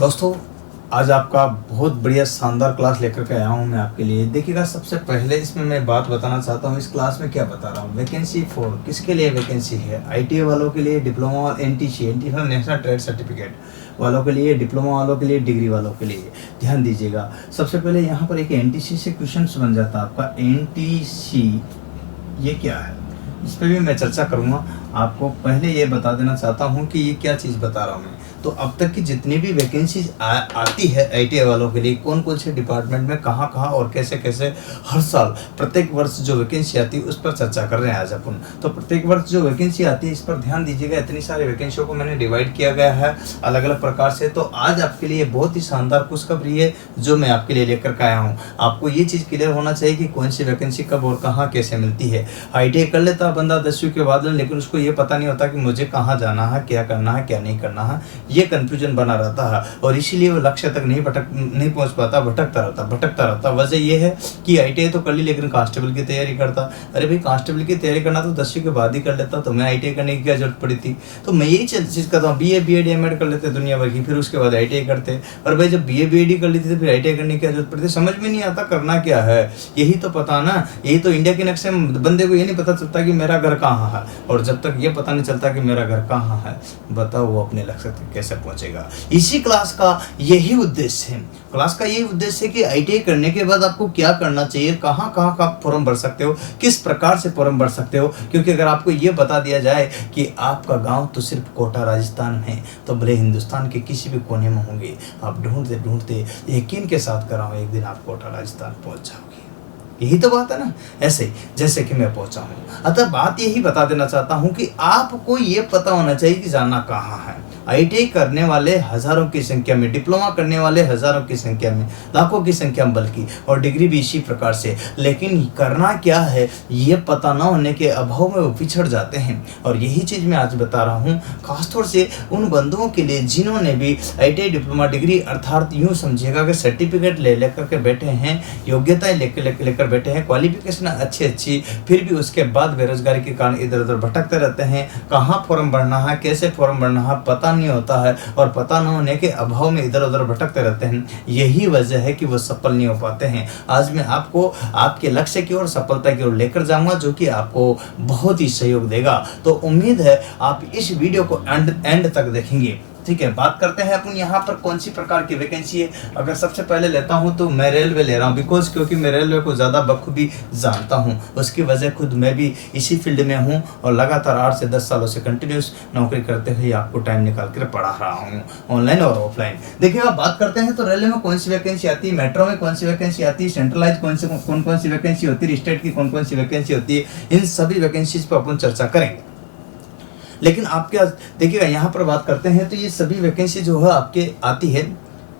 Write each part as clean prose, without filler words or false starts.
दोस्तों, आज आपका बहुत बढ़िया शानदार क्लास लेकर के आया हूँ मैं आपके लिए। देखिएगा, सबसे पहले इसमें मैं बात बताना चाहता हूँ, इस क्लास में क्या बता रहा हूँ। वैकेंसी फॉर किसके लिए वैकेंसी है? आईटीआई वालों के लिए, डिप्लोमा और एनटीसी नेशनल ट्रेड सर्टिफिकेट वालों के लिए, डिप्लोमा वालों के लिए, डिग्री वालों के लिए। ध्यान दीजिएगा, सबसे पहले यहाँ पर एक एनटीसी से क्वेश्चन बन जाता है आपका। एनटीसी ये क्या है, इस पर भी मैं चर्चा करूँगा। आपको पहले ये बता देना चाहता हूँ कि ये क्या चीज़ बता रहा हूँ मैं। तो अब तक की जितनी भी वैकेंसीज आती है आईटीआई वालों के लिए, कौन कौन से डिपार्टमेंट में कहाँ कहाँ और कैसे कैसे, हर साल प्रत्येक वर्ष जो वैकेंसी आती है उस पर चर्चा कर रहे हैं आज अपन। तो प्रत्येक वर्ष जो वैकेंसी आती है इस पर ध्यान दीजिएगा। इतनी सारी वैकेंसियों को मैंने डिवाइड किया गया है अलग अलग प्रकार से। तो आज आपके लिए बहुत ही शानदार खुशखबरी है जो मैं आपके लिए लेकर के आया हूँ। आपको ये चीज़ क्लियर होना चाहिए कि कौन सी वैकेंसी कब और कहाँ कैसे मिलती है। आईटीआई कर लेता बंदा 10वीं के बाद, लेकिन उसको ये पता नहीं होता कि मुझे कहाँ जाना है, क्या करना है, क्या नहीं करना है। ये कंफ्यूजन बना रहता है और इसीलिए वो लक्ष्य तक नहीं पहुंच पाता, भटकता रहता। वजह ये है कि आईटीआई तो कर ली लेकिन कांस्टेबल की तैयारी करता। अरे भाई, कांस्टेबल की तैयारी करना तो 10वीं के बाद ही कर लेता, तो मैं आईटीआई करने की क्या जरूरत पड़ी थी। तो मैं यही चीज़ करता हूँ, बीए बीएड एमएड कर लेते दुनिया भर की, फिर उसके बाद आईटीआई करते। और भाई जब बीए बीएड कर ली थी तो फिर आईटीआई करने की क्या जरूरत पड़ी थी। समझ में नहीं आता करना क्या है। यही तो पता ना, यही तो इंडिया के नक्शे में बंदे को ये नहीं पता चलता कि मेरा घर कहाँ है। और जब तक ये पता नहीं चलता कि मेरा घर कहाँ है, बताओ वो अपने लक्ष्य तक कैसे पहुंचेगा। इसी क्लास का यही उद्देश्य है। क्लास का यही उद्देश्य है कि आईटीआई करने के बाद आपको क्या करना चाहिए, कहाँ कहाँ का फॉर्म भर सकते हो, किस प्रकार से फॉर्म भर सकते हो। क्योंकि अगर आपको ये बता दिया जाए कि आपका गांव तो सिर्फ कोटा राजस्थान में, तो भले हिंदुस्तान के किसी भी कोने में होंगे, आप ढूंढते ढूंढते यकीन के साथ कर रहा हूँ एक दिन आप कोटा राजस्थान पहुंच जाओगे। यही तो बात है ना, ऐसे जैसे कि मैं पहुंचा हूँ। अतः बात यही बता देना चाहता हूँ कि आपको ये पता होना चाहिए कि जाना कहाँ है। आईटीआई करने वाले हजारों की संख्या में, डिप्लोमा करने वाले हजारों की संख्या में, लाखों की संख्या में बल्कि, और डिग्री भी इसी प्रकार से। लेकिन करना क्या है ये पता न होने के अभाव में वो पिछड़ जाते हैं। और यही चीज़ मैं आज बता रहा हूँ खासतौर से उन बंधुओं के लिए जिन्होंने भी आईटीआई डिप्लोमा डिग्री, अर्थात यूँ समझिएगा कि सर्टिफिकेट लेकर के बैठे हैं, योग्यताएं लेकर बैठे हैं, क्वालिफिकेशन अच्छी, फिर भी उसके बाद बेरोजगारी के कारण इधर उधर भटकते रहते हैं। कहाँ फॉर्म भरना है, कैसे फॉर्म भरना है पता नहीं होता है, और पता न होने के अभाव में इधर उधर भटकते रहते हैं। यही वजह है कि वो सफल नहीं हो पाते हैं। आज मैं आपको आपके लक्ष्य की ओर, सफलता की ओर लेकर जाऊंगा, जो कि आपको बहुत ही सहयोग देगा। तो उम्मीद है आप इस वीडियो को एंड तक देखेंगे। ठीक है, बात करते हैं अपन यहाँ पर कौन सी प्रकार की वैकेंसी है। अगर सबसे पहले लेता हूँ तो मैं रेलवे ले रहा हूँ, क्योंकि मैं रेलवे को ज़्यादा बखूबी जानता हूँ। उसकी वजह खुद मैं भी इसी फील्ड में हूँ और लगातार 8 से 10 सालों से कंटिन्यूस नौकरी करते हुए आपको टाइम निकाल कर पढ़ा रहा हूँ, ऑनलाइन और ऑफलाइन। देखिएगा, बात करते हैं तो रेलवे में कौन सी वैकेंसी आती है, मेट्रो में कौन सी वैकेंसी आती है, सेंट्रलाइज कौन सी वैकेंसी होती है, स्टेट की कौन सी वैकेंसी होती है, इन सभी वैकेंसीज पर अपन चर्चा करेंगे। लेकिन आप क्या देखिएगा, यहाँ पर बात करते हैं तो ये सभी वैकेंसी जो है आपके आती है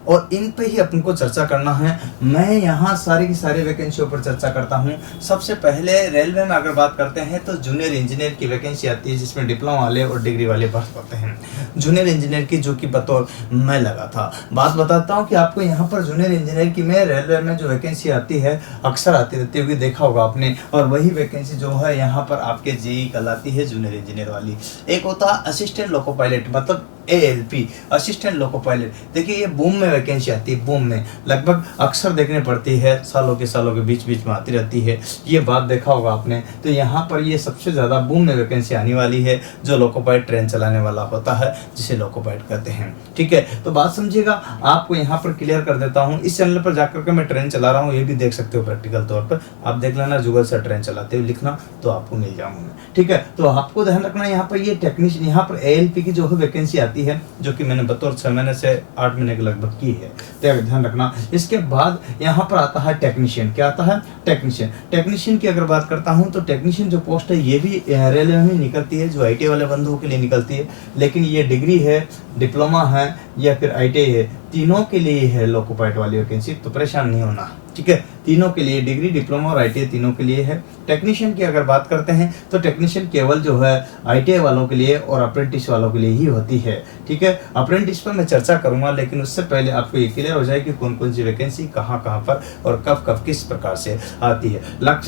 और इन पे ही अपन को चर्चा करना है। मैं यहाँ सारी की सारी वैकेंसियों पर चर्चा करता हूँ। सबसे पहले रेलवे में अगर बात करते हैं तो जूनियर इंजीनियर की वैकेंसी आती है, जिसमें डिप्लोमा वाले और डिग्री वाले भर पाते हैं। जूनियर इंजीनियर की जो कि बतौर मैं लगा था, बात बताता हूँ कि आपको यहाँ पर जूनियर इंजीनियर की में रेलवे में जो वैकेंसी आती है अक्सर आती रहती होगी, देखा होगा आपने। और वही वैकेंसी जो है यहाँ पर आपके जेई कहलाती है, जूनियर इंजीनियर वाली। एक होता है असिस्टेंट लोको पायलट, मतलब ALP, असिस्टेंट लोको पायलट। देखिए, ये बूम में वैकेंसी आती है, बूम में लगभग अक्सर देखने पड़ती है, सालों के बीच में आती रहती है। ये बात देखा होगा आपने। तो यहाँ पर ये सबसे ज़्यादा बूम में वैकेंसी आने वाली है, जो लोको पायलट ट्रेन चलाने वाला होता है, जिसे लोको पायलट कहते हैं। ठीक है, तो बात समझिएगा, आपको यहाँ पर क्लियर कर देता हूँ। इस चैनल पर जाकर के मैं ट्रेन चला रहा हूँ, ये भी देख सकते हो प्रैक्टिकल तौर पर। आप देख लेना, गूगल से ट्रेन चलाते हुए लिखना तो आपको मिल जाऊंगा मैं। ठीक है, तो आपको ध्यान रखना यहाँ पर ये टेक्नीशियन, यहाँ पर ALP की जो है वैकेंसी आती है, जो कि मैंने बतौर 6 महीने से 8 महीने के लगभग की है, तो ध्यान रखना। इसके बाद यहाँ पर आता है टेक्नीशियन। क्या आता है? टेक्नीशियन की अगर बात करता हूँ तो टेक्नीशियन जो पोस्ट है ये भी रेलवे में निकलती है, जो आईटीआई वाले बंधुओं के लिए निकलती है। लेकिन ये डिग्री है, डिप्लोमा है या फिर आईटीआई है, तीनों के लिए है लोको पायलट वाली वैकेंसी, तो परेशान नहीं होना। ठीक है, तीनों के लिए डिग्री, डिप्लोमा और आईटीआई तीनों के लिए है। टेक्नीशियन की अगर बात करते हैं तो टेक्नीशियन केवल जो है आईटीआई वालों के लिए और अप्रेंटिस वालों के लिए ही होती है। ठीक है, अप्रेंटिस पर मैं चर्चा करूंगा, लेकिन उससे पहले आपको ये क्लियर हो जाए कि कौन कौन सी वैकेंसी कहाँ कहाँ पर और कब कब किस प्रकार से आती है।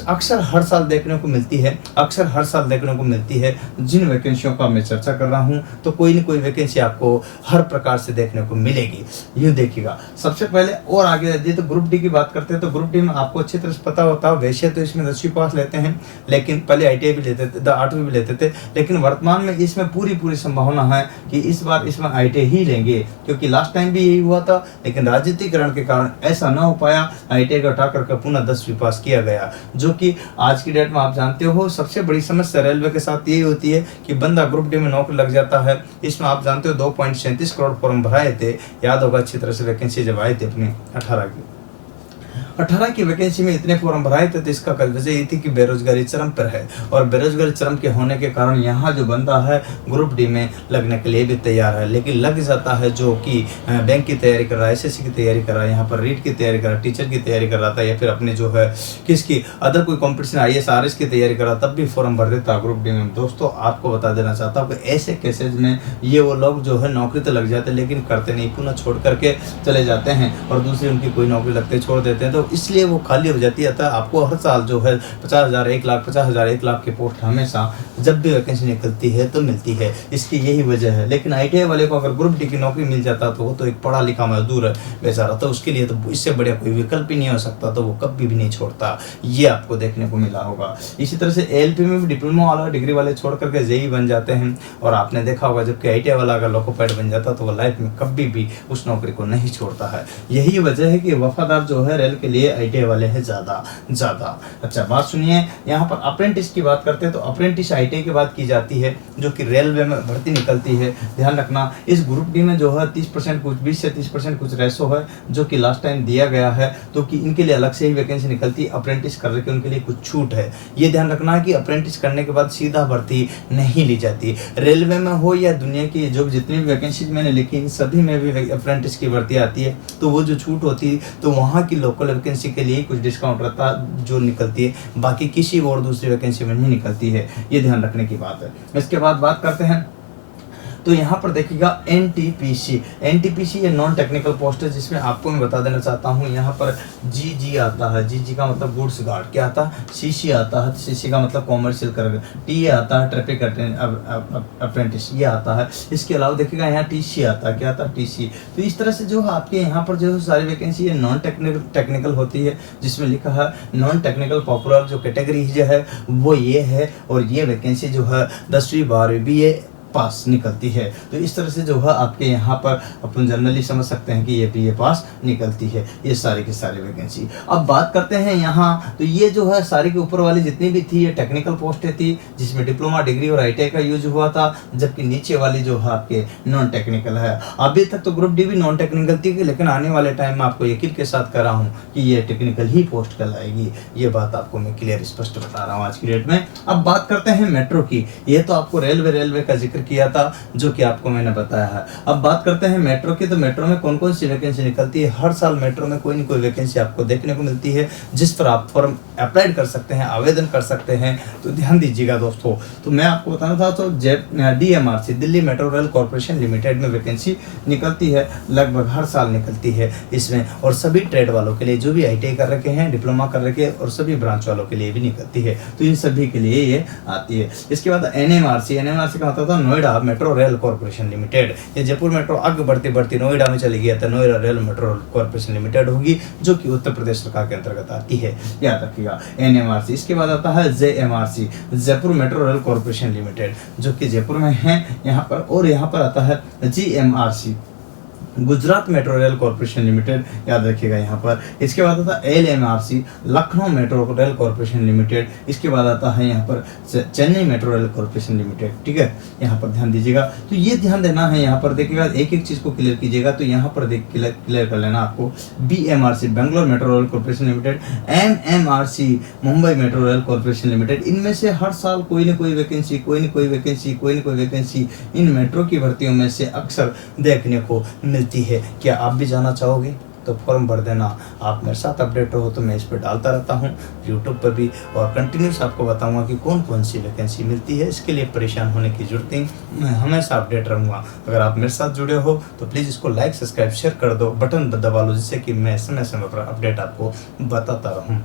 अक्सर हर साल देखने को मिलती है, अक्सर हर साल देखने को मिलती है। जिन वैकेंसियों का मैं चर्चा कर रहा हूँ तो कोई न कोई वैकेंसी आपको हर प्रकार से देखने को मिलेगी। यूँ देखिएगा, सबसे पहले और आगे यदि तो ग्रुप डी की बात करते हैं तो ग्रुप डी में आपको अच्छी तरह से पता होता है, वैसे तो इसमें 10वीं पास लेते हैं, लेकिन पहले आईटीआई भी लेते थे, 8वीं भी लेते थे, लेकिन वर्तमान में इसमें पूरी संभावना है कि इस बार इसमें आईटीआई ही लेंगे, क्योंकि लास्ट टाइम भी यही हुआ था, लेकिन राजनीतिकरण के कारण ऐसा ना हो पाया, आईटीआई का उठा कर पुनः 10वीं पास किया गया, जो कि आज की डेट में आप जानते हो सबसे बड़ी समस्या रेलवे के साथ यही होती है कि बंदा ग्रुप डी में नौकरी लग जाता है। इसमें आप जानते हो 2.37 करोड़ फॉर्म भराए थे, याद होगा अच्छी तरह से वैकेंसी जब आई थी अपनी 18 की वैकेंसी में इतने फॉर्म भराए थे, तो इसका वजह ये थी कि बेरोजगारी चरम पर है, और बेरोजगारी चरम के होने के कारण यहाँ जो बंदा है ग्रुप डी में लगने के लिए भी तैयार है, लेकिन लग जाता है जो कि बैंक की तैयारी कर रहा है, एसएससी की तैयारी कर रहा है, यहाँ पर रीट की तैयारी कर रहा है, टीचर की तैयारी कर रहा था, या फिर अपने जो है किसकी अदर कोई कॉम्पिटिशन आईएएस आरएस की तैयारी कर रहा, तब भी फॉर्म भर देता ग्रुप डी में। दोस्तों आपको बता देना चाहता हूँ कि ऐसे केसेज में ये वो लोग जो है नौकरी तो लग जाते हैं, लेकिन करते नहीं, पुनः छोड़ करके चले जाते हैं और दूसरी उनकी कोई नौकरी लगते छोड़ देते हैं, तो इसलिए वो खाली हो जाती है। अतः आपको हर साल जो है 50,000 1 लाख 50,000 1 लाख की पोस्ट हमेशा जब भी वैकेंसी निकलती है तो मिलती है, इसकी यही वजह है। लेकिन आईटीआई वाले को अगर ग्रुप डी की नौकरी मिल जाता तो वो तो एक पढ़ा लिखा मजदूर है बेचारा, तो उसके लिए तो इससे बढ़िया कोई विकल्प ही नहीं हो सकता, तो वो कभी भी नहीं छोड़ता, ये आपको देखने को मिला होगा। इसी तरह से एएलपी में भी डिप्लोमा वाला डिग्री वाले छोड़ करके जेई बन जाते हैं, और आपने देखा होगा जबकि आईटीआई वाला अगर लोकोपाइलट बन जाता तो वो लाइफ में कभी भी उस नौकरी को नहीं छोड़ता है। यही वजह है कि वफादार जो है रेल के लिए आईटीआई वाले हैं ज्यादा। अच्छा बात सुनिए, यहाँ पर अप्रेंटिस की बात करते हैं तो अप्रेंटिस आईटीआई के बाद की जाती है, जो कि रेलवे में भर्ती निकलती है। ध्यान रखना इस ग्रुप डी में जो है 30% कुछ 20 से 30% कुछ रेशो है, जो कि लास्ट टाइम दिया गया है, तो कि इनके लिए अलग से ही वैकेंसी निकलती है। अप्रेंटिस कर रहे उनके लिए कुछ छूट है, ये ध्यान रखना है कि अप्रेंटिस करने के बाद सीधा भर्ती नहीं ली जाती। रेलवे में हो या दुनिया की जो जितनी भी वैकेंसी मैंने लिखी इन सभी में भी अप्रेंटिस की भर्ती आती है, तो वो जो छूट होती है तो वहाँ की लोकल वैकेंसी के लिए कुछ डिस्काउंट रहता जो निकलती है, बाकी किसी और दूसरी वैकेंसी में नहीं निकलती है, ये ध्यान रखने की बात है। इसके बाद बात करते हैं तो यहाँ पर देखिएगा एनटीपीसी ये नॉन टेक्निकल पोस्ट है, जिसमें आपको मैं बता देना चाहता हूँ यहाँ पर जीजी आता है, जीजी का मतलब गुड्स गार्ड, क्या आता है सीसी आता है, सीसी का मतलब कॉमर्शियल कर, टीए आता है ट्रैफिक अप्रेंटिस ये आता है। इसके अलावा देखिएगा यहाँ टीसी आता है, क्या आता है टीसी। तो इस तरह से जो आपके यहाँ पर जो सारी वैकेंसी है नॉन टेक्निकल होती है, जिसमें लिखा है नॉन टेक्निकल पॉपुलर जो कैटेगरी जो है वो ये है, और ये वैकेंसी जो है 10वीं 12वीं BA पास निकलती है। तो इस तरह से जो है आपके यहाँ पर अपन जनरली समझ सकते हैं कि ये BA पास निकलती है, ये सारी की सारी वैकेंसी। अब बात करते हैं यहाँ, तो ये जो है सारी के ऊपर वाली जितनी भी थी ये टेक्निकल पोस्टें थी, जिसमें डिप्लोमा डिग्री और आईटीआई का यूज हुआ था, जबकि नीचे वाली जो है आपके नॉन टेक्निकल है। अभी तक तो ग्रुप डी भी नॉन टेक्निकल थी, लेकिन आने वाले टाइम में आपको यकीन के साथ कर रहा हूँ कि ये टेक्निकल ही पोस्ट कहलाएगी, ये बात आपको मैं क्लियर स्पष्ट बता रहा हूँ आज की डेट में। अब बात करते हैं मेट्रो की, ये तो आपको रेलवे का जिक्र किया था, जो कि आपको मैंने बताया है। अब बात करते हैं मेट्रो की, तो मेट्रो में कौन कौन सी वैकेंसी निकलती है। हर साल मेट्रो में कोई न कोई वैकेंसी आपको देखने को मिलती है, जिस पर आप फॉर्म अप्लाई कर सकते हैं, आवेदन कर सकते हैं। तो ध्यान दीजिएगा दोस्तों, तो मैं आपको बताना था तो DMRC Delhi metro rail corporation limited में वैकेंसी निकलती है, लगभग हर साल निकलती है इसमें, और सभी ट्रेड वालों के लिए जो भी आईटीआई कर रखे हैं, डिप्लोमा कर रखे हैं, और सभी ब्रांच वालों के लिए भी निकलती है, तो इन सभी के लिए ये आती है। इसके बाद NMRC का मतलब था Noida metro rail corporation limited. ये जयपुर मेट्रो आगे बढ़ती नोएडा में चली गई, तो Noida rail metro corporation limited होगी, जो कि उत्तर प्रदेश सरकार के अंतर्गत आती है, याद रखिएगा NMRC। इसके बाद आता है JMRC Jaipur metro rail corporation limited, जो कि जयपुर में है यहाँ पर, और यहाँ पर आता है GMRC Gujarat metro rail corporation limited, याद रखिएगा यहाँ पर। इसके बाद आता है LMRC Lucknow metro rail corporation limited. इसके बाद आता है यहाँ पर Chennai metro rail corporation limited, ठीक है, यहाँ पर ध्यान दीजिएगा। तो ये ध्यान देना है, यहाँ पर देखिएगा एक एक चीज को क्लियर कीजिएगा। तो यहाँ पर देख क्लियर कर लेना आपको, BMRC Bangalore metro rail corporation limited, MMRC Mumbai metro rail corporation limited. इनमें से हर साल कोई न कोई वैकेंसी इन मेट्रो की भर्तियों में से अक्सर देखने को मिलती है। क्या आप भी जाना चाहोगे? तो फॉर्म भर देना। आप मेरे साथ अपडेट हो तो मैं इस पर डालता रहता हूँ यूट्यूब पर भी, और कंटिन्यूस आपको बताऊँगा कि कौन कौन सी वैकेंसी मिलती है। इसके लिए परेशान होने की जरूरत नहीं, मैं हमेशा अपडेट रहूँगा। अगर आप मेरे साथ जुड़े हो तो प्लीज़ इसको लाइक सब्सक्राइब शेयर कर दो, बटन दबा लो, जिससे कि मैं समय समय पर अपडेट आपको बताता रहूँ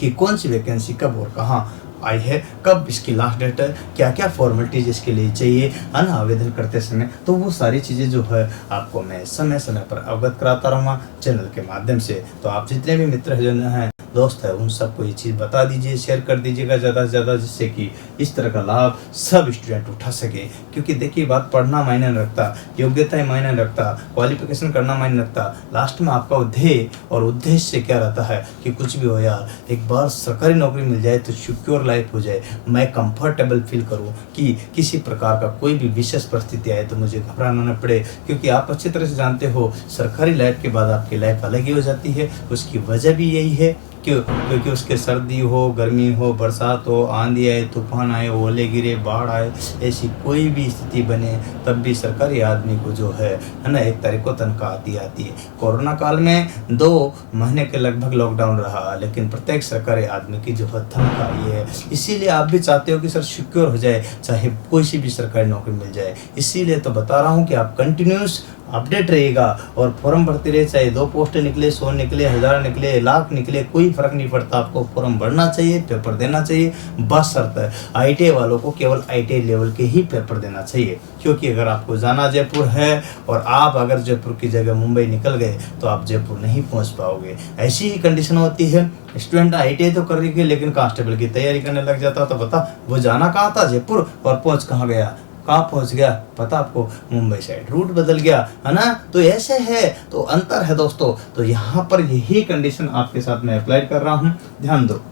कि कौन सी वैकेंसी कब और कहाँ आई है, कब इसकी लास्ट डेट है, क्या क्या फॉर्मेलिटीज इसके लिए चाहिए, है ना, आवेदन करते समय। तो वो सारी चीज़ें जो है आपको मैं समय समय पर अवगत कराता रहूँगा चैनल के माध्यम से। तो आप जितने भी मित्र हैं, दोस्त है, उन सबको ये चीज़ बता दीजिए, शेयर कर दीजिएगा ज़्यादा से ज़्यादा, जिससे कि इस तरह का लाभ सब स्टूडेंट उठा सके। क्योंकि देखिए बात पढ़ना मायने नहीं रखता, योग्यता मायने नहीं रखता, क्वालिफिकेशन करना मायने नहीं रखता, लास्ट में आपका ध्येय और उद्देश्य क्या रहता है कि कुछ भी हो यार, एक बार सरकारी नौकरी मिल जाए तो सिक्योर लाइफ हो जाए, मैं कंफर्टेबल फील करूँ कि किसी प्रकार का कोई भी विशेष परिस्थिति आए तो मुझे घबराना न पड़े। क्योंकि आप अच्छी तरह से जानते हो सरकारी लाइफ के बाद आपकी लाइफ अलग ही हो जाती है। उसकी वजह भी यही है क्योंकि उसके सर्दी हो, गर्मी हो, बरसात हो, आंधी आए, तूफान आए, ओले गिरे, बाढ़ आए, ऐसी कोई भी स्थिति बने तब भी सरकारी आदमी को जो है ना 1 तारीख को तनख्वाह आती है। कोरोना काल में 2 महीने के लगभग लॉकडाउन रहा, लेकिन प्रत्येक सरकारी आदमी की जो है तनख्वाह आई है। इसीलिए आप भी चाहते हो कि सर सिक्योर हो जाए, चाहे कोई सी भी सरकारी नौकरी मिल जाए। इसीलिए तो बता रहा हूँ कि आप कंटिन्यूस अपडेट रहेगा और फॉर्म भरते रहे, चाहे 2 पोस्ट निकले, 100 निकले, 1000 निकले, लाख निकले, कोई फर्क नहीं पड़ता। आपको फॉर्म भरना चाहिए, पेपर देना चाहिए, बस शर्त है ITI वालों को केवल ITI लेवल के ही पेपर देना चाहिए। क्योंकि अगर आपको जाना जयपुर है और आप अगर जयपुर की जगह मुंबई निकल गए तो आप जयपुर नहीं पहुंच पाओगे। ऐसी ही कंडीशन होती है। स्टूडेंट ITI तो कर रही है लेकिन कांस्टेबल की तैयारी करने लग जाता, तो बता वो जाना कहाँ था, जयपुर, और पहुंच कहाँ गया, कहाँ पहुंच गया पता आपको, मुंबई साइड, रूट बदल गया, है ना। तो ऐसे है, तो अंतर है दोस्तों। तो यहाँ पर यही कंडीशन आपके साथ मैं अप्लाई कर रहा हूँ, ध्यान दो।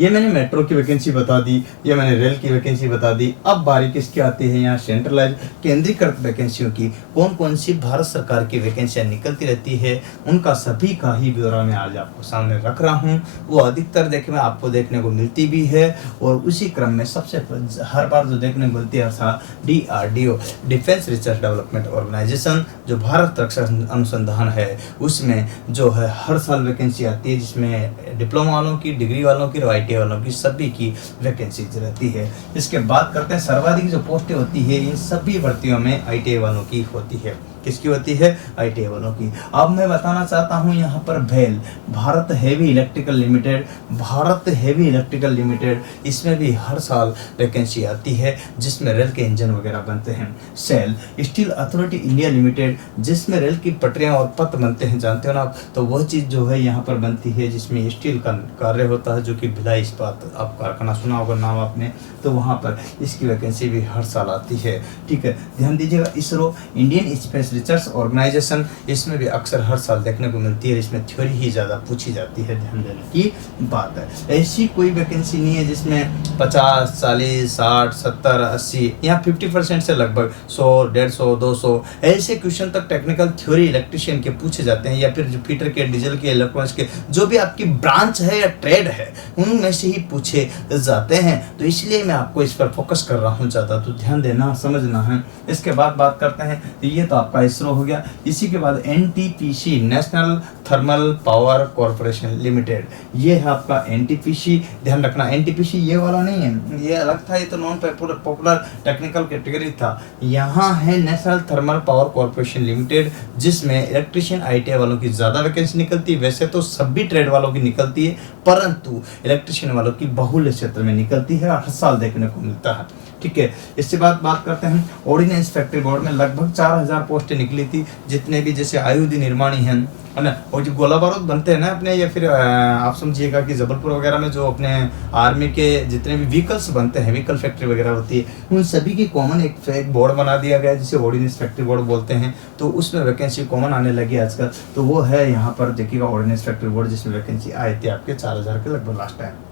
ये मैंने मेट्रो की वैकेंसी बता दी, ये मैंने रेल की वैकेंसी बता दी। अब बारी किसकी आती है यहाँ सेंट्रलाइज केंद्रीकृत वैकेंसियों की। कौन कौन सी भारत सरकार की वैकेंसियाँ निकलती रहती है, उनका सभी का ही ब्यौरा मैं आज आपको सामने रख रहा हूँ। वो अधिकतर देखने आपको देखने को मिलती भी है, और उसी क्रम में सबसे हर बार जो देखने को मिलती है DRDO, defence research development organisation, जो भारत रक्षा अनुसंधान है, उसमें जो है हर साल वैकेंसी आती है, जिसमें डिप्लोमा वालों की, डिग्री वालों की, ITI वालों की सभी की वैकेंसीज रहती है। इसके बाद करते हैं सर्वाधिक जो पोस्टें होती है इन सभी भर्तियों में ITI वालों की होती है। किसकी होती है, ITI वालों की। अब मैं बताना चाहता हूँ यहाँ पर भेल, Bharat heavy electrical limited, Bharat heavy electrical limited, इसमें भी हर साल वैकेंसी आती है, जिसमें रेल के इंजन वगैरह बनते हैं। SAIL steel authority India limited, जिसमें रेल की पटरियाँ और पथ बनते हैं, जानते हो ना आप, तो वह चीज़ जो है यहाँ पर बनती है, जिसमें स्टील का कार्य होता है, जो कि भिलाई इस्पात आप कारखाना सुना होगा नाम आपने, तो वहाँ पर इसकी वैकेंसी भी हर साल आती है। ठीक है, ध्यान दीजिएगा। ISRO, Indian space research organisation, इसमें भी अक्सर हर साल देखने को मिलती है। इसमें थ्योरी ही ज़्यादा पूछी जाती है, ध्यान देने की बात है। ऐसी कोई वैकेंसी नहीं है जिसमें 50, 40, 60, 70, 80 या 50% से लगभग 100, 150, 200 ऐसे क्वेश्चन तक टेक्निकल थ्योरी इलेक्ट्रिशियन के पूछे जाते हैं, या फिर जुपिटर के, डीजल के, इलेक्ट्रॉनिक्स के, जो भी आपकी ब्रांच है या ट्रेड है, उनमें से ही पूछे जाते हैं। तो इसलिए मैं आपको इस पर फोकस कर रहा हूँ ज़्यादा, तो ध्यान देना, समझना है। इसके बाद बात करते हैं, तो ये तो आपका इसरो हो गया। इसी के बाद NTPC, national thermal power corporation limited, ये है आपका NTPC। ध्यान रखना, NTPC ये वाला नहीं है, ये अलग था, ये तो नॉन पॉपुलर टेक्निकल कैटेगरी था। यहाँ है national thermal power corporation limited, जिसमें इलेक्ट्रिशियन ITI वालों की ज़्यादा वैकेंसी निकलती है। वैसे तो सभी ट्रेड वालों की निकलती है, परंतु इलेक्ट्रिशियन वालों की बहुल्य क्षेत्र में निकलती है, हर साल देखने को मिलता है। ठीक है, इसके बाद बात करते हैं ऑर्डिनेंस फैक्ट्री बोर्ड में लगभग 4000 पोस्टें निकली थी। जितने भी जैसे आयुध निर्माणी है ना, और जो गोला बारूद बनते हैं ना अपने, या फिर आप समझिएगा कि जबलपुर वगैरह में जो अपने आर्मी के जितने भी व्हीकल्स बनते हैं, व्हीकल फैक्ट्री वगैरह होती है, उन सभी की कॉमन एक बोर्ड बना दिया गया है, जिसे ऑर्डिनेंस फैक्ट्री बोर्ड बोलते हैं। तो उसमें वैकेंसी कॉमन आने लगी आजकल, तो वो है यहाँ पर देखिएगा ऑर्डिनेंस फैक्ट्री बोर्ड, जिसमें वैकेंसी आई थी आपके 4000 के लगभग लास्ट टाइम।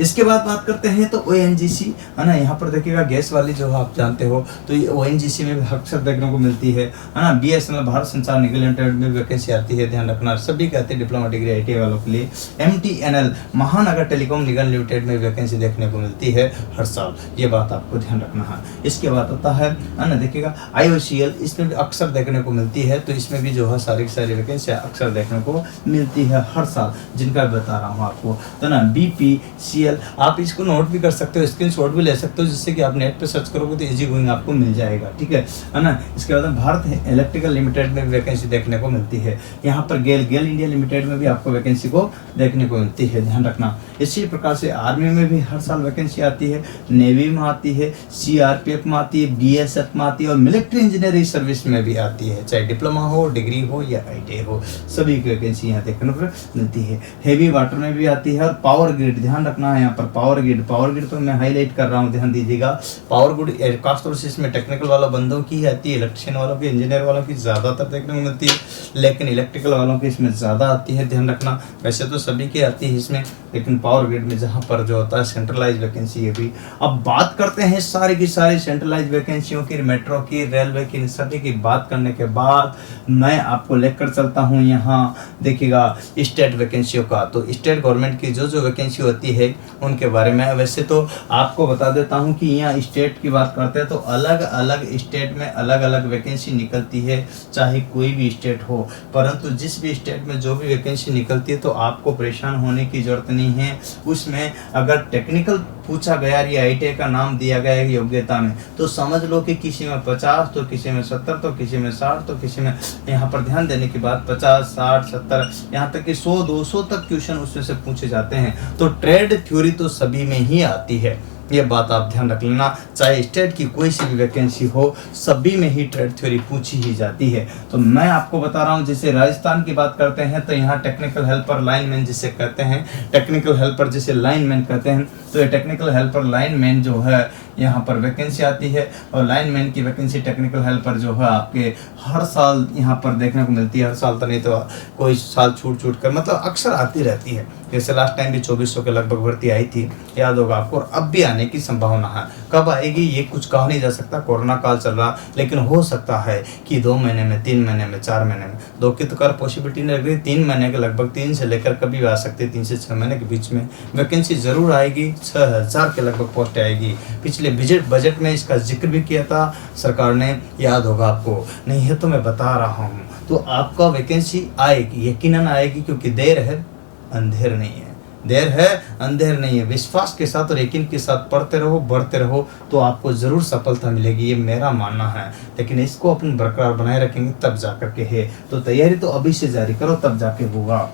इसके बाद बात करते हैं तो ONGC है ना, यहाँ पर देखिएगा गैस वाली जो आप जानते हो, तो ये ONGC में भी अक्सर देखने को मिलती है ना। BSNL भारत संचार निगम लिमिटेड में वैकेंसी आती है, ध्यान रखना। सभी कहते हैं डिप्लोमा डिग्री ITI वालों के लिए। MTNL महानगर टेलीकॉम निगम लिमिटेड में वैकेंसी देखने को मिलती है हर साल, ये बात आपको ध्यान रखना है। इसके बाद आता है ना, देखिएगा IOCL, इसमें भी अक्सर देखने को मिलती है, तो इसमें भी जो है सारी वैकेंसी अक्सर देखने को मिलती है हर साल, जिनका बता रहा हूँ आपको, तो ना BPCL, आप इसको नोट भी कर सकते हो, स्क्रीनशॉट भी ले सकते हो, जिससे कि आप नेट पे सर्च करोगे तो इजी गोइंग आपको मिल जाएगा, ठीक है ना। इसके बाद भारत इलेक्ट्रिकल लिमिटेड में वैकेंसी देखने को मिलती है। यहाँ पर गेल इंडिया लिमिटेड में भी आपको वैकेंसी को देखने को मिलती है, ध्यान रखना। इसी प्रकार से आर्मी में भी हर साल वैकेंसी आती है, नेवी में आती है, CRPF में आती है, BSF में आती है, और मिलिट्री इंजीनियरिंग सर्विस में भी आती है, चाहे डिप्लोमा हो, डिग्री हो या ITI हो, सभी की वैकेंसी यहाँ देखने को मिलती है। हेवी वाटर में भी आती है, और पावर ग्रिड, ध्यान रखना है यहाँ पर पावर ग्रिड तो मैं हाईलाइट कर रहा हूँ, ध्यान दीजिएगा। पावर ग्रिड एयरक्राफ्ट और इसमें टेक्निकल वालों बंदों की आती है, इलेक्ट्रिशियन वालों की, इंजीनियर वालों की ज़्यादातर देखने को मिलती है, लेकिन इलेक्ट्रिकल वालों की इसमें ज़्यादा आती है, ध्यान रखना। वैसे तो सभी की आती है इसमें, लेकिन पावर ग्रिड में जहाँ पर जो होता है सेंट्रलाइज वैकेंसी है भी। अब बात करते हैं सारी की सारी सेंट्रलाइज वैकेंसियों की, मेट्रो की, रेलवे की, सभी की बात करने के बाद मैं आपको लेकर चलता हूँ यहाँ देखिएगा स्टेट वैकेंसियों का। तो स्टेट गवर्नमेंट की जो वैकेंसी होती है उनके बारे में वैसे तो आपको बता देता हूँ कि यहाँ स्टेट की बात करते हैं तो अलग अलग स्टेट में अलग अलग वैकेंसी निकलती है, चाहे कोई भी स्टेट हो, परंतु जिस भी स्टेट में जो भी वैकेंसी निकलती है तो आपको परेशान होने की जरूरत नहीं है। उसमें अगर टेक्निकल पूछा गया या ITI का नाम दिया गया है योग्यता में, तो समझ लो कि किसी में 50, तो किसी में 70, तो किसी में 60, तो किसी में, यहाँ पर ध्यान देने की बात, 50, 60, 70, यहाँ तक कि 100, 200 तक क्वेश्चन उसमें से पूछे जाते हैं। तो ट्रेड थ्योरी तो सभी में ही आती है, ये बात आप ध्यान रख लेना। चाहे स्टेट की कोई सी भी वैकेंसी हो, सभी में ही ट्रेड थ्योरी पूछी ही जाती है। तो मैं आपको बता रहा हूँ, जैसे राजस्थान की बात करते हैं तो यहाँ टेक्निकल हेल्पर लाइनमैन जिसे कहते हैं, टेक्निकल हेल्पर जिसे लाइनमैन कहते हैं, तो ये टेक्निकल हेल्पर लाइनमैन जो है यहाँ पर वैकेंसी आती है, और लाइनमैन की वैकेंसी टेक्निकल हेल्पर जो है आपके हर साल यहाँ पर देखने को मिलती है। हर साल तो नहीं तो कोई साल छूट कर, मतलब अक्सर आती रहती है। जैसे लास्ट टाइम भी 2400 के लगभग भर्ती आई थी, याद होगा आपको, और अब भी आने की संभावना है। कब आएगी ये कुछ कहा नहीं जा सकता, कोरोना काल चल रहा, लेकिन हो सकता है कि 2 महीने में, 3 महीने में, 4 महीने में, 2 की तो कर पॉसिबिलिटी नहीं लग रही, 3 महीने के लगभग, 3 से लेकर कभी भी आ सकती है, 3 से 6 महीने के बीच में वैकेंसी जरूर आएगी। 6000 के लगभग पोस्ट आएगी। पिछले बजट में इसका जिक्र भी किया था सरकार ने, याद होगा आपको, नहीं है तो मैं बता रहा हूँ। तो आपका वैकेंसी आएगी, यकीनन आएगी, क्योंकि देर है अंधेर नहीं है, देर है अंधेर नहीं है। विश्वास के साथ और यकीन के साथ पढ़ते रहो, बढ़ते रहो, तो आपको जरूर सफलता मिलेगी, ये मेरा मानना है। लेकिन इसको अपन बरकरार बनाए रखेंगे तब जाकर के है, तो तैयारी तो अभी से जारी करो, तब जाके होगा।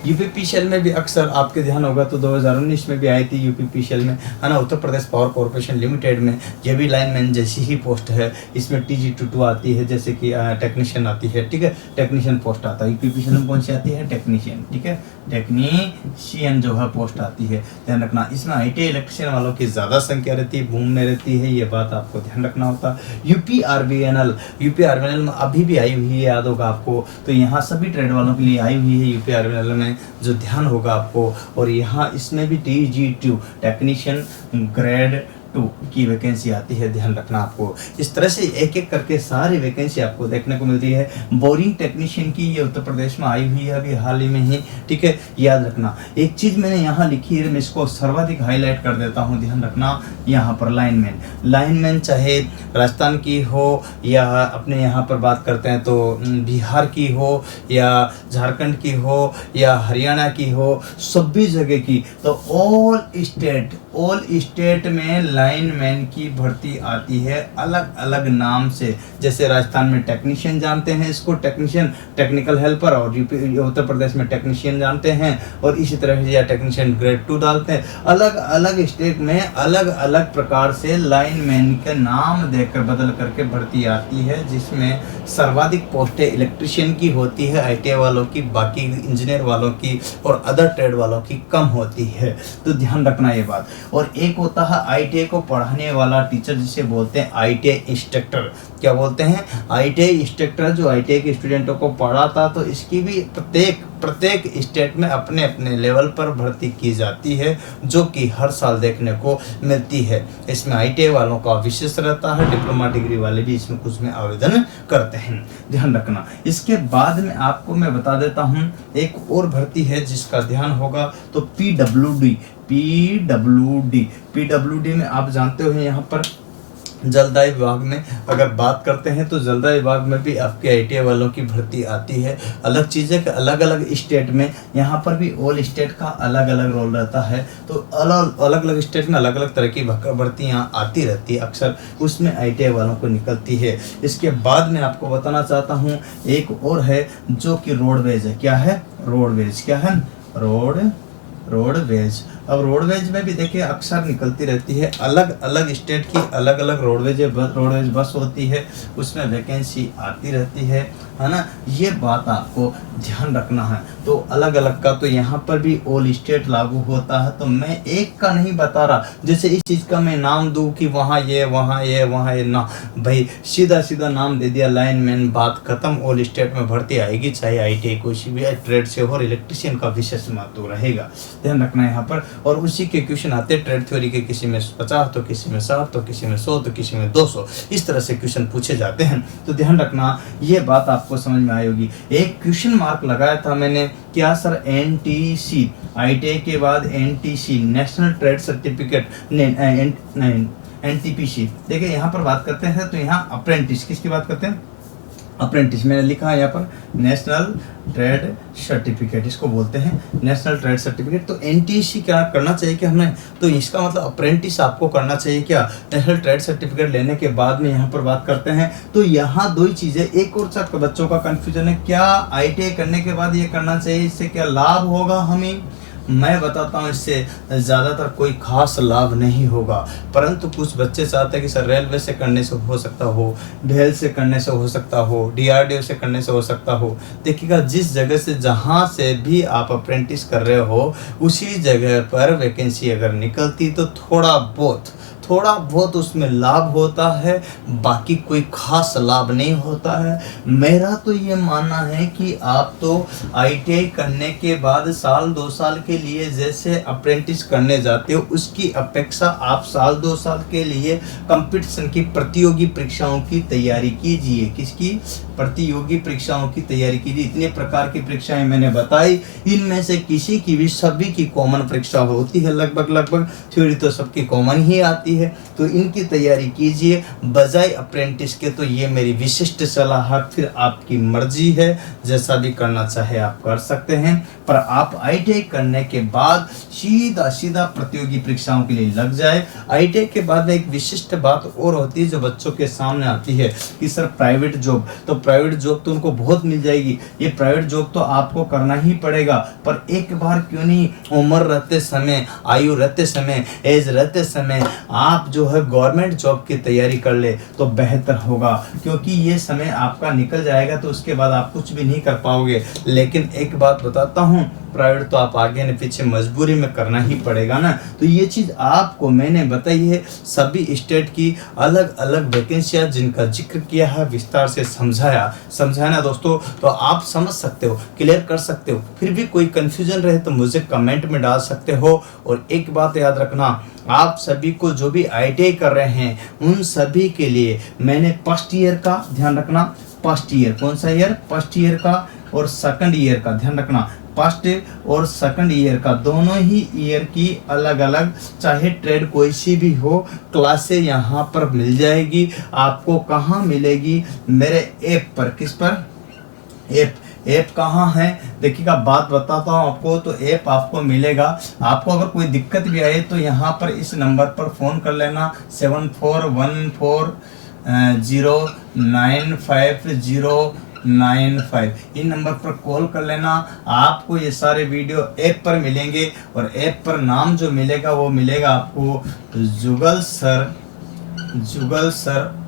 UPPCL में भी अक्सर आपके ध्यान होगा तो 2019 में भी आई थी UPPCL में, है ना, Uttar Pradesh power corporation limited में। ये भी लाइनमैन जैसी ही पोस्ट है, इसमें TG22 आती है, जैसे कि टेक्नीशियन आती है, ठीक है, टेक्नीशियन पोस्ट आता है। UPPCL में कौन सी आती है? टेक्नीशियन, ठीक है, टेक्नीशियन जो है पोस्ट आती है, ध्यान रखना। इसमें ITI इलेक्ट्रिशियन वालों की ज़्यादा संख्या रहती है, बूम में रहती है, ये बात आपको ध्यान रखना होता है। UPRVNL में अभी भी आई हुई है, याद होगा आपको, तो यहाँ सभी ट्रेड वालों के लिए आई हुई है UPRVNL में, जो ध्यान होगा आपको। और यहाँ इसमें भी TG2 टेक्नीशियन ग्रेड 2 की वैकेंसी आती है, ध्यान रखना आपको। इस तरह से एक एक करके सारी वैकेंसी आपको देखने को मिलती है। बोरिंग टेक्नीशियन की ये उत्तर प्रदेश में आई हुई है अभी हाल ही में ही, ठीक है, याद रखना। एक चीज़ मैंने यहाँ लिखी है, मैं इसको सर्वाधिक हाईलाइट कर देता हूँ, ध्यान रखना। यहाँ पर लाइनमैन चाहे राजस्थान की हो या अपने यहाँ पर बात करते हैं तो बिहार की हो या झारखंड की हो या हरियाणा की हो, सभी जगह की, तो ऑल स्टेट में लाइनमैन की भर्ती आती है अलग अलग नाम से। जैसे राजस्थान में टेक्नीशियन जानते हैं इसको, टेक्नीशियन, टेक्निकल हेल्पर, और उत्तर प्रदेश में टेक्नीशियन जानते हैं, और इसी तरह से या टेक्नीशियन ग्रेड 2 डालते हैं। अलग अलग स्टेट में अलग अलग प्रकार से लाइनमैन के नाम देकर बदल करके भर्ती आती है, जिसमें सर्वाधिक पोस्टें इलेक्ट्रिशियन की होती है आईटीआई वालों की, बाकी इंजीनियर वालों की और अदर ट्रेड वालों की कम होती है, तो ध्यान रखना ये बात। और एक होता है आईटीआई को पढ़ाने वाला टीचर, जिसे बोलते हैं आईटीआई इंस्ट्रक्टर। क्या बोलते हैं? आईटीआई इंस्ट्रक्टर, जो आईटीआई के स्टूडेंटों को पढ़ाता। तो इसकी भी प्रत्येक स्टेट में अपने अपने लेवल पर भर्ती की जाती है, जो कि हर साल देखने को मिलती है। इसमें आईटीआई वालों का विशेष रहता है, डिप्लोमा डिग्री वाले भी इसमें कुछ में आवेदन करते हैं, ध्यान रखना। इसके बाद में आपको मैं बता देता हूँ एक और भर्ती है जिसका ध्यान होगा, तो पीडब्ल्यूडी में आप जानते हो यहाँ पर जलदाय विभाग में अगर बात करते हैं तो जलदाय विभाग में भी आपके आईटीआई वालों की भर्ती आती है। अलग चीज़ है कि अलग अलग स्टेट में, यहाँ पर भी ऑल स्टेट का अलग अलग रोल रहता है, तो अलग अलग स्टेट में अलग अलग तरह की भर्तियाँ आती रहती है, अक्सर उसमें आईटीआई वालों को निकलती है। इसके बाद में आपको बताना चाहता हूँ एक और है जो कि रोडवेज है। क्या है? रोडवेज। क्या है? रोडवेज। अब रोडवेज में भी देखिए अक्सर निकलती रहती है, अलग अलग स्टेट की अलग अलग रोडवेज बस होती है, उसमें वैकेंसी आती रहती है ना। ये बात आपको ध्यान रखना है। तो अलग अलग का तो यहाँ पर भी ऑल स्टेट लागू होता है, तो मैं एक का नहीं बता रहा, जैसे इस चीज़ का मैं नाम दूँ कि वहाँ ये ना भाई, सीधा सीधा नाम दे दिया, लाइनमैन, बात खत्म। ऑल स्टेट में भर्ती आएगी, चाहे आईटीआई कोई भी ट्रेड से हो, और इलेक्ट्रिशियन का विशेष महत्व रहेगा, ध्यान रखना यहाँ पर। और उसी के क्वेश्चन आते हैं ट्रेड थ्योरी के, किसी में 50 तो किसी में 60 तो किसी में 100 तो किसी में 200, इस तरह से क्वेश्चन पूछे जाते हैं। तो ध्यान रखना, ये बात आपको समझ में आई होगी। एक क्वेश्चन मार्क लगाया था मैंने, क्या सर? एनटीसी, आईटीआई के बाद NTC, national trade certificate, NTPC. देखिए यहाँ पर बात करते हैं तो यहाँ अप्रेंटिस, किसकी बात करते हैं? अप्रेंटिस। मैंने लिखा है यहाँ पर नेशनल ट्रेड सर्टिफिकेट, इसको बोलते हैं नेशनल ट्रेड सर्टिफिकेट। तो एनटीसी क्या करना चाहिए कि हमें, तो इसका मतलब अप्रेंटिस आपको करना चाहिए क्या? नेशनल ट्रेड सर्टिफिकेट लेने के बाद में यहाँ पर बात करते हैं तो यहाँ दो ही चीज़ें। एक और सब बच्चों का कन्फ्यूजन है, क्या आईटीआई करने के बाद ये करना चाहिए, इससे क्या लाभ होगा हमें? मैं बताता हूँ, इससे ज़्यादातर कोई खास लाभ नहीं होगा, परंतु कुछ बच्चे चाहते हैं कि सर रेलवे से करने से हो सकता हो, भेल से करने से हो सकता हो, डीआरडीओ से करने से हो सकता हो। देखिएगा, जिस जगह से जहाँ से भी आप अप्रेंटिस कर रहे हो उसी जगह पर वैकेंसी अगर निकलती तो थोड़ा बहुत उसमें लाभ होता है, बाकी कोई खास लाभ नहीं होता है। मेरा तो ये मानना है कि आप तो आईटीआई करने के बाद साल 2 साल के लिए जैसे अप्रेंटिस करने जाते हो, उसकी अपेक्षा आप साल 2 साल के लिए कंपटीशन की प्रतियोगी परीक्षाओं की तैयारी कीजिए। किसकी? प्रतियोगी परीक्षाओं की तैयारी कीजिए। इतने प्रकार की परीक्षाएं मैंने बताई, इनमें से किसी की भी, सभी की कॉमन परीक्षा होती है, लगभग थ्योरी तो सबकी कॉमन ही आती है, तो इनकी तैयारी कीजिए बजाय अप्रेंटिस के। तो ये मेरी विशिष्ट सलाह है, फिर आपकी मर्जी है, जैसा भी करना चाहे आप कर सकते हैं, पर आप आईटीआई करने के बाद सीधा प्रतियोगी परीक्षाओं के लिए लग जाए। आईटीआई के बाद में एक विशिष्ट बात और होती है जो बच्चों के सामने आती है कि सर प्राइवेट जॉब, तो प्राइवेट जॉब तो उनको बहुत मिल जाएगी, ये प्राइवेट जॉब तो आपको करना ही पड़ेगा, पर एक बार क्यों नहीं उम्र रहते समय, आयु रहते समय, एज रहते समय आप जो है गवर्नमेंट जॉब की तैयारी कर ले तो बेहतर होगा, क्योंकि ये समय आपका निकल जाएगा तो उसके बाद आप कुछ भी नहीं कर पाओगे। लेकिन एक बात बताता हूँ, प्राइवेट तो आप आगे न पीछे मजबूरी में करना ही पड़ेगा ना। तो ये चीज़ आपको मैंने बताई है, सभी स्टेट की अलग अलग वैकेंसियाँ जिनका जिक्र किया है, विस्तार से समझाया ना दोस्तों, तो आप समझ सकते हो, क्लियर कर सकते हो। फिर भी कोई कन्फ्यूजन रहे तो मुझे कमेंट में डाल सकते हो। और एक बात याद रखना, आप सभी को जो भी आईटीआई कर रहे हैं उन सभी के लिए मैंने फर्स्ट ईयर का ध्यान रखना, फर्स्ट ईयर कौन सा ईयर? फर्स्ट ईयर का और सेकंड ईयर का ध्यान रखना। फर्स्ट और सेकंड ईयर का दोनों ही ईयर की अलग अलग, चाहे ट्रेड कोई सी भी हो, क्लासें यहाँ पर मिल जाएगी। आपको कहाँ मिलेगी? मेरे ऐप पर। किस पर? ऐप कहाँ है? देखिएगा, बात बताता हूँ आपको, तो ऐप आपको मिलेगा। आपको अगर कोई दिक्कत भी आए तो यहाँ पर इस नंबर पर फ़ोन कर लेना, 7414095095, इन नंबर पर कॉल कर लेना। आपको ये सारे वीडियो ऐप पर मिलेंगे, और ऐप पर नाम जो मिलेगा वो मिलेगा आपको जुगल सर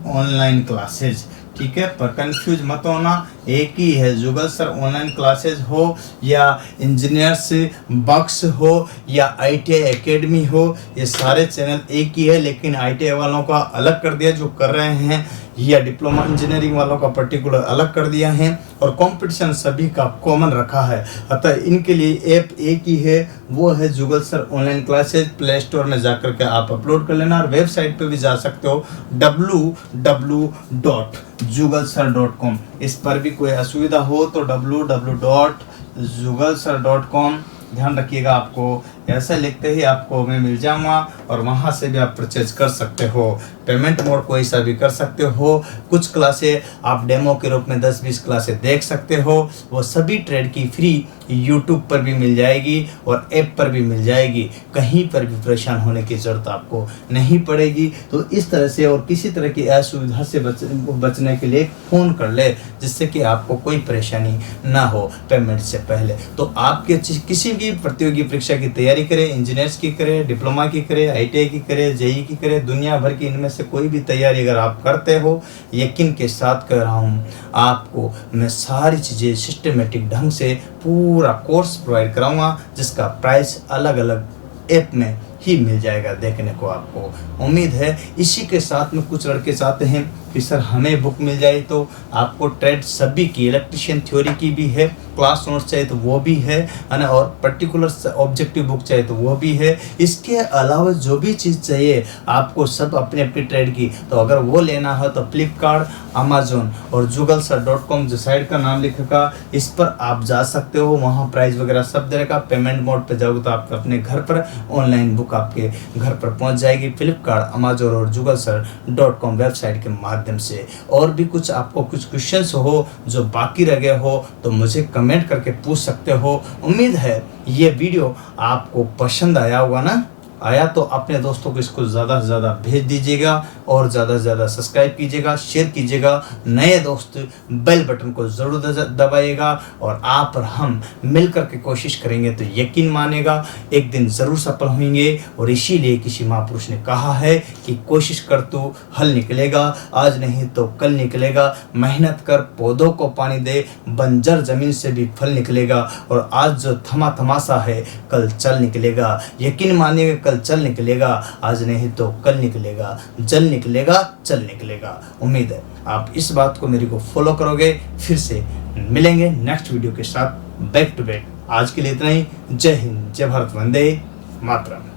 ऑनलाइन क्लासेज, ठीक है, पर कंफ्यूज मत होना, एक ही है। जुगल सर ऑनलाइन क्लासेज हो या इंजीनियर्स बक्स हो या ITI एकेडमी हो, ये सारे चैनल एक ही है, लेकिन ITI वालों का अलग कर दिया जो कर रहे हैं, या डिप्लोमा इंजीनियरिंग वालों का पर्टिकुलर अलग कर दिया है, और कंपटीशन सभी का कॉमन रखा है। अतः इनके लिए ऐप एक ही है, वो है Jugal sir online classes. Play store में जाकर के आप अपलोड कर लेना, और वेबसाइट पे भी जा सकते हो www.jugalsir.com। इस पर भी कोई असुविधा हो तो www.jugalsir.com, ध्यान रखिएगा। आपको ऐसा लिखते ही आपको मैं मिल जाऊंगा, और वहां से भी आप परचेज कर सकते हो। पेमेंट मोड कोई सा भी कर सकते हो। कुछ क्लासें आप डेमो के रूप में 10-20 क्लासें देख सकते हो, वो सभी ट्रेड की फ्री यूट्यूब पर भी मिल जाएगी और ऐप पर भी मिल जाएगी। कहीं पर भी परेशान होने की ज़रूरत आपको नहीं पड़ेगी। तो इस तरह से और किसी तरह की असुविधा से बचने के लिए फ़ोन कर ले, जिससे कि आपको कोई परेशानी ना हो पेमेंट से पहले। तो आपके किसी भी प्रतियोगी परीक्षा की तैयारी करें, इंजीनियर्स की करें, डिप्लोमा की करें, ITI की करें, JEE की करें, दुनिया भर की इनमें से कोई भी तैयारी अगर आप करते हो, यकीन के साथ कह रहा हूँ, आपको मैं सारी चीज़ें सिस्टमेटिक ढंग से पूरा कोर्स प्रोवाइड कराऊंगा, जिसका प्राइस अलग अलग ऐप में ही मिल जाएगा देखने को आपको। उम्मीद है इसी के साथ में कुछ लड़के चाहते हैं कि सर हमें बुक मिल जाए, तो आपको ट्रेड सभी की, इलेक्ट्रिशियन थ्योरी की भी है, क्लास नोट्स चाहिए तो वो भी है ना, और पर्टिकुलर ऑब्जेक्टिव बुक चाहिए तो वो भी है। इसके अलावा जो भी चीज़ चाहिए आपको सब अपने अपनी ट्रेड की, तो अगर वो लेना हो तो फ्लिपकार्ट, अमेजोन और jugalsir.com जो साइट का नाम लिखेगा, इस पर आप जा सकते हो। वहाँ प्राइस वगैरह सब देगा। पेमेंट मोड पे जाओगे तो आप अपने घर पर ऑनलाइन बुक आपके घर पर पहुँच जाएगी, फ्लिपकार्ट, अमेजोन और jugalsir.com वेबसाइट के माध्यम से। और भी कुछ आपको कुछ क्वेश्चंस हो जो बाकी रह गए हो तो मुझे कमेंट करके पूछ सकते हो। उम्मीद है ये वीडियो आपको पसंद आया होगा ना। आया तो अपने दोस्तों को इसको ज़्यादा से ज़्यादा भेज दीजिएगा, और ज़्यादा से ज़्यादा सब्सक्राइब कीजिएगा, शेयर कीजिएगा। नए दोस्त बेल बटन को ज़रूर दबाइएगा, और आप और हम मिलकर के कोशिश करेंगे तो यकीन मानेगा एक दिन ज़रूर सफल होंगे। और इसीलिए किसी महापुरुष ने कहा है कि कोशिश कर तो हल निकलेगा, आज नहीं तो कल निकलेगा। मेहनत कर, पौधों को पानी दे, बंजर ज़मीन से भी फल निकलेगा। और आज जो थमा थमासा है कल चल निकलेगा। यकीन मानिएगा कल चल निकलेगा, आज नहीं तो कल निकलेगा। जल निकलेगा, चल निकलेगा। उम्मीद है आप इस बात को मेरे को फॉलो करोगे। फिर से मिलेंगे नेक्स्ट वीडियो के साथ बैक टू बैक। आज के लिए इतना ही। जय हिंद, जय भारत, वंदे मातरम।